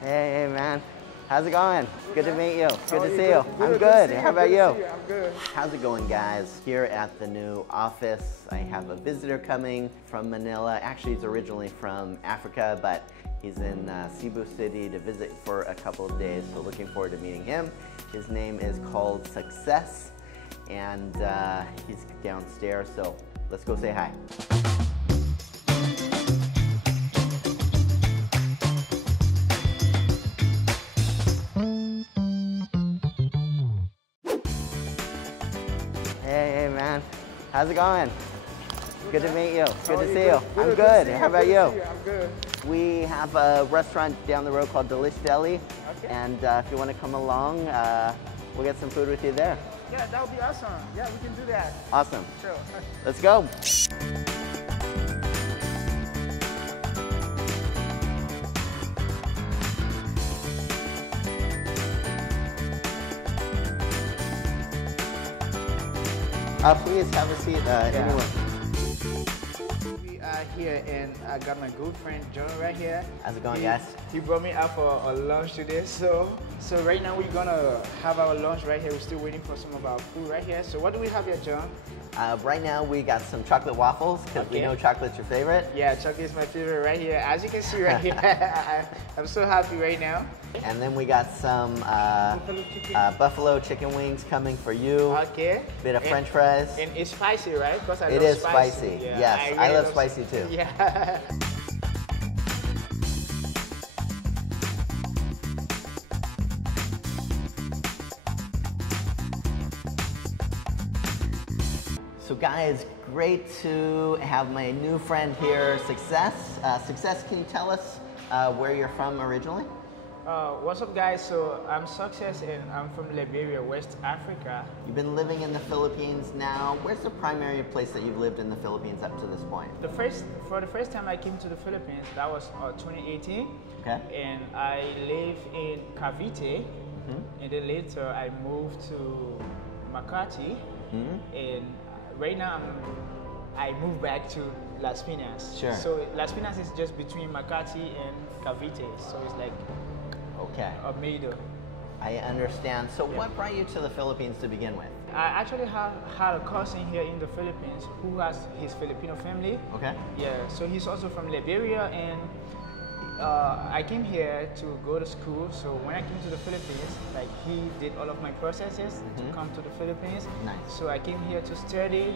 Hey, man. How's it going? Good to meet you. Good to see you. I'm Good good. to see you. How about you? I'm good. How's it going, guys? Here at the new office, I have a visitor coming from Manila. Actually, he's originally from Africa, but he's in Cebu City to visit for a couple of days, so looking forward to meeting him. His name is called Success, and he's downstairs, so let's go say hi. Hey, man. How's it going? Good to meet you. Good to see you. I'm good. How about you? I'm good. We have a restaurant down the road called Delish Deli, and if you want to come along, we'll get some food with you there. Yeah, that would be awesome. Yeah, we can do that. Awesome. Sure. Let's go. Please have a seat anywhere. We are here, and I got my good friend John right here. How's it going, guys? He brought me out for a lunch today. So right now we're gonna have our lunch right here. We're still waiting for some of our food right here. So what do we have here, John? Right now we got some chocolate waffles because we know chocolate's your favorite. Yeah, chocolate is my favorite right here. As you can see right here, I'm so happy right now. And then we got some buffalo chicken wings coming for you. Okay. Bit of French fries. And it's spicy, right? Because I It love is spicy. Yeah, Yes, I love spicy too. Yeah. So guys, great to have my new friend here, Success. Success, can you tell us where you're from originally? What's up, guys? So I'm Success, and I'm from Liberia, West Africa. You've been living in the Philippines now. Where's the primary place that you've lived in the Philippines up to this point? For the first time I came to the Philippines, that was 2018. Okay. And I live in Cavite, and then later I moved to Makati, and right now I moved back to Las Piñas. Sure. So Las Piñas is just between Makati and Cavite, so it's like a middle. I understand. So what brought you to the Philippines to begin with? I actually had a cousin here in the Philippines who has his Filipino family. Okay. Yeah, so he's also from Liberia, and I came here to go to school. So when I came to the Philippines, like, he did all of my processes to come to the Philippines. Nice. So I came here to study,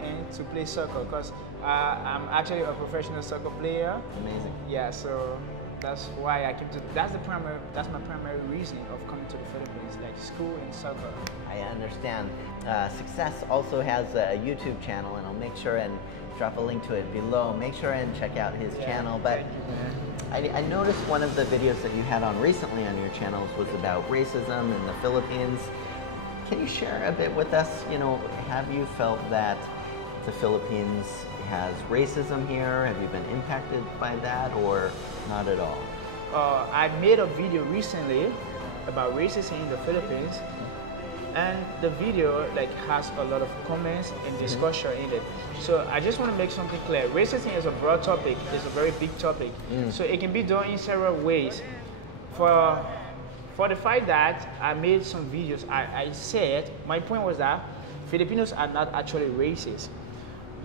and to play soccer, because I'm actually a professional soccer player. Amazing. Yeah, so that's why I came to. That's my primary reason of coming to the Philippines, like school and soccer. I understand. Success also has a YouTube channel, and I'll make sure and drop a link to it below. Make sure and check out his channel. But I noticed one of the videos that you had on recently on your channels was about racism in the Philippines. Can you share a bit with us? You know, have you felt that the Philippines has racism here? Have you been impacted by that, or not at all? I made a video recently about racism in the Philippines, and the video has a lot of comments and discussion in it. So I just want to make something clear. Racism is a broad topic. It's a very big topic. So it can be done in several ways. For the fact that I made some videos, I said, my point was that Filipinos are not actually racist.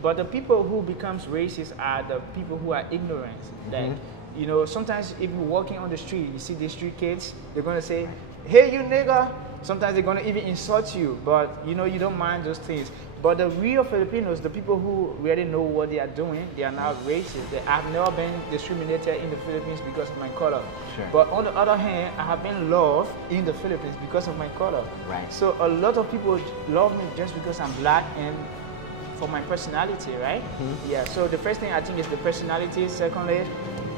But the people who becomes racist are the people who are ignorant. Like, you know, sometimes if you're walking on the street, you see these street kids, they're gonna say, "Hey, you nigga." Sometimes they're gonna even insult you, but you know, you don't mind those things. But the real Filipinos, the people who really know what they are doing, they are not racist. I've never been discriminated in the Philippines because of my color. Sure. But on the other hand, I have been loved in the Philippines because of my color. Right. So a lot of people love me just because I'm black and for my personality, right? Yeah, so the first thing I think is the personality. Secondly,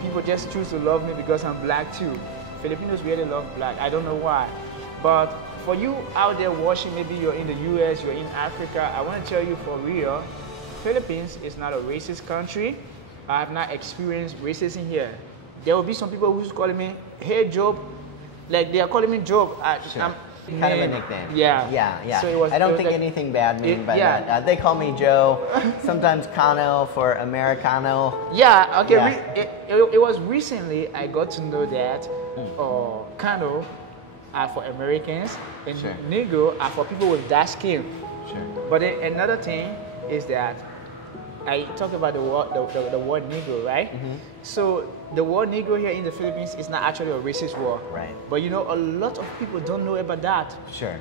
people just choose to love me because I'm black too. Filipinos really love black. I don't know why. But for you out there watching, maybe you're in the US, you're in Africa, I want to tell you for real, Philippines is not a racist country. I have not experienced racism here. There will be some people who's calling me, "Hey Job," like they are calling me Job. Kind of a nickname. Yeah. Yeah, yeah. So it was, I don't it was think like, anything bad mean by yeah. that. They call me Joe, sometimes Cano for Americano. Yeah, okay. Yeah. It was recently I got to know that Kano are for Americans and Sure. Negro are for people with dark skin. Sure. But then another thing is that I talk about the word Negro, right? So the word Negro here in the Philippines is not actually a racist word. Right. But you know, a lot of people don't know about that. Sure.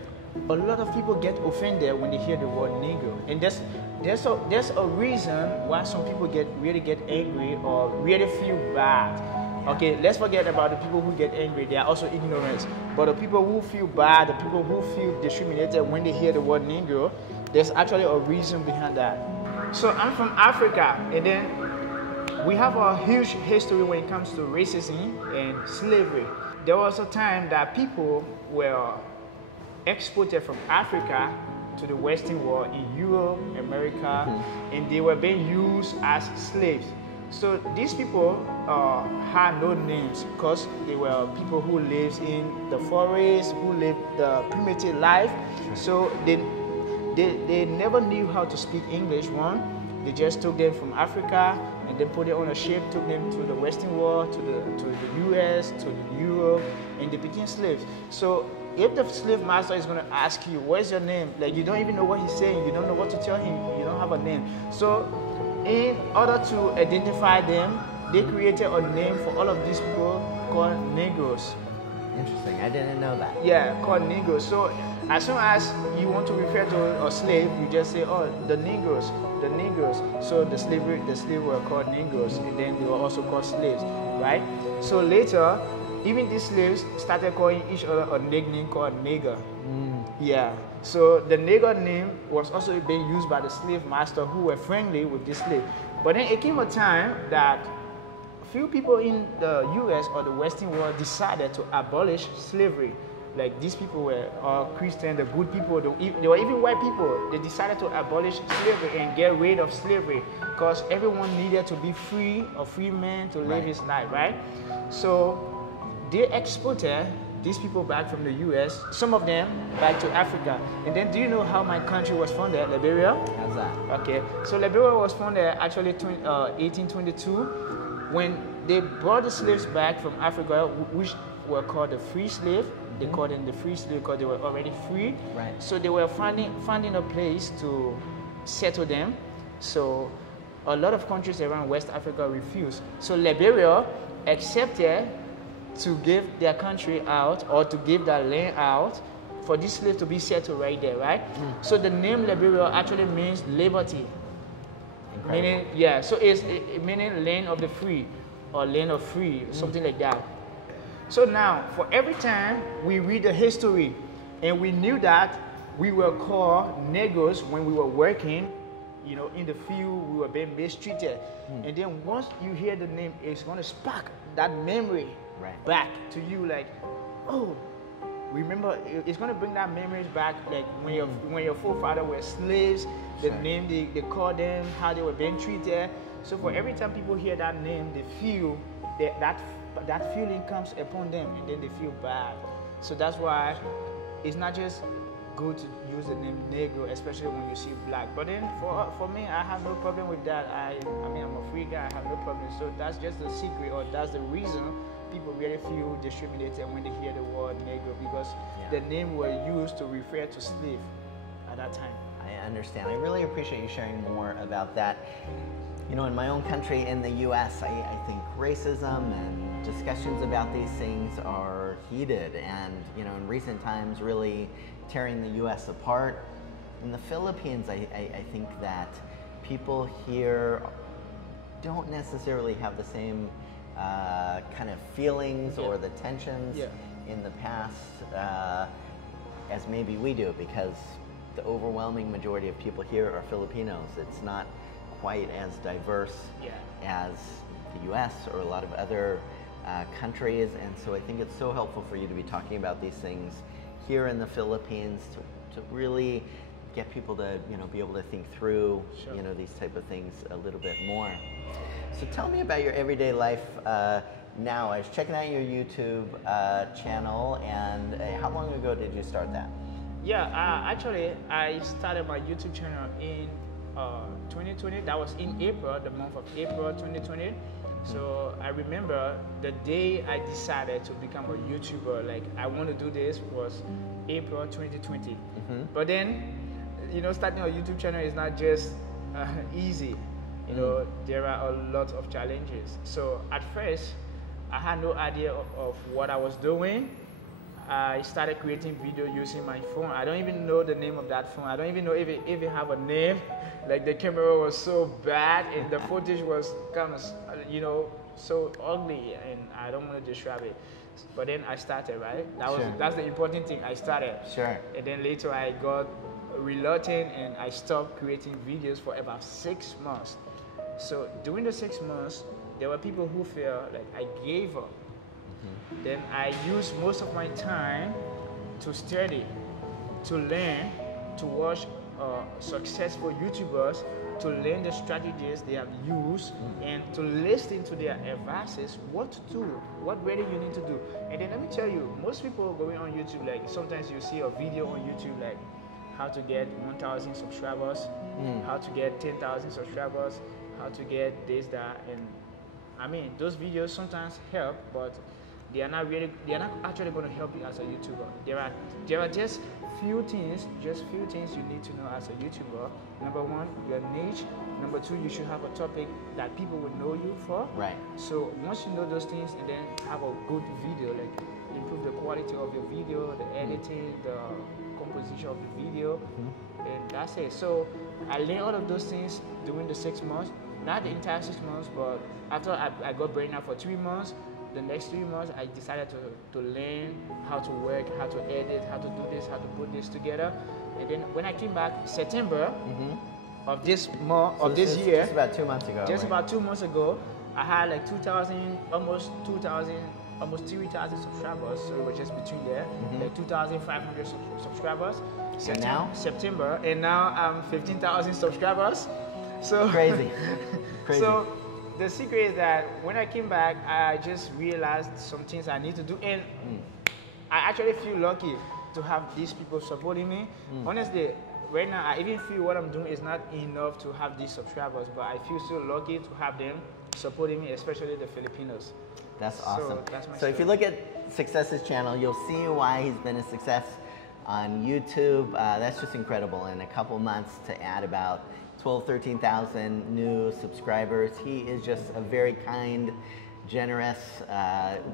A lot of people get offended when they hear the word Negro, and there's a reason why some people really get angry or really feel bad. Okay, let's forget about the people who get angry. They are also ignorant. But the people who feel bad, the people who feel discriminated when they hear the word Negro, there's actually a reason behind that. So I'm from Africa, and then we have a huge history when it comes to racism and slavery. There was a time that people were exported from Africa to the Western world in Europe, America, and they were being used as slaves. So these people had no names because they were people who lived in the forest, who lived the primitive life. So they never knew how to speak English, one. They just took them from Africa and then put it on a ship, took them to the Western world, to the US, to Europe, and they became slaves. So if the slave master is going to ask you, what's your name? Like, you don't even know what he's saying. You don't know what to tell him. You don't have a name. So in order to identify them, they created a name for all of these people called Negros. Interesting. I didn't know that. Yeah, called Negros. So as soon as you want to refer to a slave, you just say, oh, the Negros, the Negros. So the slave were called Negros, and then they were also called slaves, right? So later, even these slaves started calling each other a nickname called Negro. Yeah. So the Negro name was also being used by the slave master who were friendly with this slave. But then it came a time that few people in the US or the Western world decided to abolish slavery. Like, these people were Christian, the good people, they were even white people. They decided to abolish slavery and get rid of slavery because everyone needed to be free, a free man to live his life, right? So they exported these people back from the US, some of them back to Africa. And then do you know how my country was founded, Liberia? How's that? Okay, so Liberia was founded actually 1822 when they brought the slaves back from Africa, which were called the free slave. They called them the free slave because they were already free. Right. So they were finding a place to settle them. So a lot of countries around West Africa refused. So Liberia accepted to give their country out or to give their land out for these slaves to be settled right there, right? So the name Liberia actually means liberty. Incredible. Meaning, yeah, so it's meaning land of the free or land of free, something like that. So now, for every time we read the history and we knew that we were called Negros when we were working, you know, in the field, we were being mistreated. And then once you hear the name, it's going to spark that memory back to you, like, oh, remember, it's going to bring that memories back, like when your forefathers were slaves, the name they called them, how they were being treated. So for every time people hear that name, they feel that feeling comes upon them, and then they feel bad. So that's why it's not just good to use the name Negro, especially when you see black. But then for me, I have no problem with that. I mean, I'm a free guy, I have no problem. So that's just the secret, or that's the reason people really feel discriminated when they hear the word Negro, because the name was used to refer to slave at that time. I understand. I really appreciate you sharing more about that. You know, in my own country, in the US, I think racism and discussions about these things are heated and, you know, in recent times really tearing the US apart. In the Philippines, I think that people here don't necessarily have the same kind of feelings or the tensions in the past as maybe we do, because the overwhelming majority of people here are Filipinos. It's not quite as diverse as the US or a lot of other countries, and so I think it's so helpful for you to be talking about these things here in the Philippines to really get people to, you know, be able to think through you know, these type of things a little bit more. So tell me about your everyday life now. I was checking out your YouTube channel, and how long ago did you start that? Yeah, actually, I started my YouTube channel in 2020. That was in April, the month of April 2020. So I remember the day I decided to become a YouTuber, like I want to do this, was April 2020. But then, you know, starting a YouTube channel is not just easy. You know, there are a lot of challenges. So at first, I had no idea of what I was doing. I started creating video using my phone. I don't even know the name of that phone. I don't even know if it have a name. Like the camera was so bad and the footage was kind of, you know, so ugly, and I don't want to describe it. But then I started, right? That's the important thing. I started. Sure. And then later I got reluctant and I stopped creating videos for about 6 months. So during the 6 months, there were people who felt like I gave up. Then I used most of my time to study, to learn, to watch successful YouTubers, to learn the strategies they have used, and to listen to their advices, what to do, what really you need to do. And then let me tell you, most people going on YouTube, like sometimes you see a video on YouTube like how to get 1,000 subscribers, how to get 10,000 subscribers, how to get this, that, and I mean, those videos sometimes help, but they are not actually going to help you as a YouTuber. There are just few things you need to know as a YouTuber. Number one, your niche. Number two, you should have a topic that people will know you for. Right. So once you know those things, and then have a good video, like improve the quality of your video, the editing, the composition of the video, and that's it. So I learned all of those things during the 6 months. Not the entire 6 months, but after I got burned out for 3 months, the next 3 months I decided to learn how to work, how to edit, how to do this, how to put this together. And then when I came back September of this month, of this year, just about 2 months ago. Just about 2 months ago, I had like 2,000, almost 2,000, almost 3,000 subscribers. So it was just between there, like 2,500 subscribers. And now? September, and now I'm 15,000 subscribers. So crazy. So the secret is that when I came back, I just realized some things I need to do, and I actually feel lucky to have these people supporting me. Honestly, right now I even feel what I'm doing is not enough to have these subscribers, but I feel so lucky to have them supporting me, especially the Filipinos. That's awesome. So if you look at Success's channel, you'll see why he's been a success on YouTube. That's just incredible. In a couple months to add about 13,000 new subscribers. He is just a very kind, generous,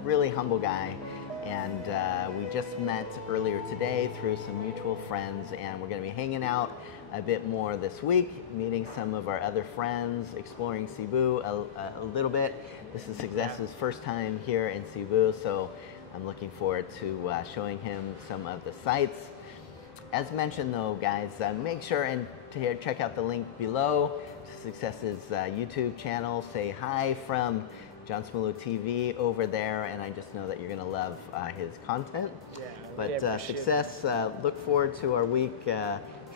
really humble guy. And we just met earlier today through some mutual friends, and we're going to be hanging out a bit more this week, meeting some of our other friends, exploring Cebu a little bit. This is Success's first time here in Cebu, so I'm looking forward to showing him some of the sights. As mentioned though, guys, make sure and to check out the link below to Success's YouTube channel. Say hi from John Smulo TV over there, and I just know that you're going to love his content. Yeah, but Success, look forward to our week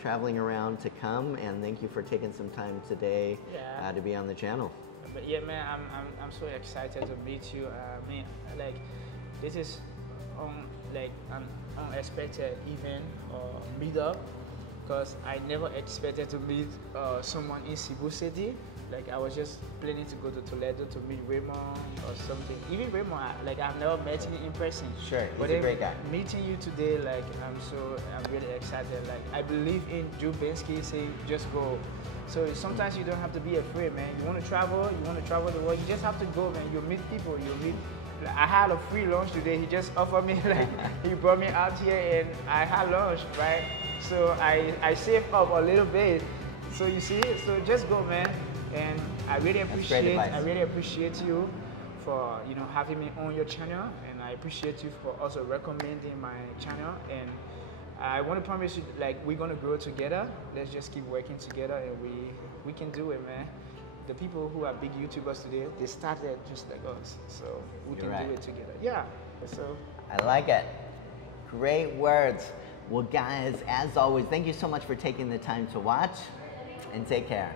traveling around to come, and thank you for taking some time today to be on the channel. But yeah, man, I'm so excited to meet you. Man, like this is like an unexpected event or meetup, because I never expected to meet someone in Cebu City. Like I was just planning to go to Toledo to meet Raymond or something. Even Raymond, like I've never met him in person. Sure, he's a great guy. Meeting you today, like I'm really excited. Like I believe in Drew Bensky saying just go. So sometimes you don't have to be afraid, man. You want to travel the world, you just have to go, man. You'll meet people, I had a free lunch today. He just offered me, like, he brought me out here and I had lunch, right? So I saved up a little bit. So you see, so just go, man. And I really appreciate you for having me on your channel, and I appreciate you for also recommending my channel. And I want to promise you, like, we're gonna grow together. Let's just keep working together, and we can do it, man. The people who are big YouTubers today, they started just like us, so we can do it together. Yeah. So I like it. Great words. Well, guys, as always, thank you so much for taking the time to watch, and take care.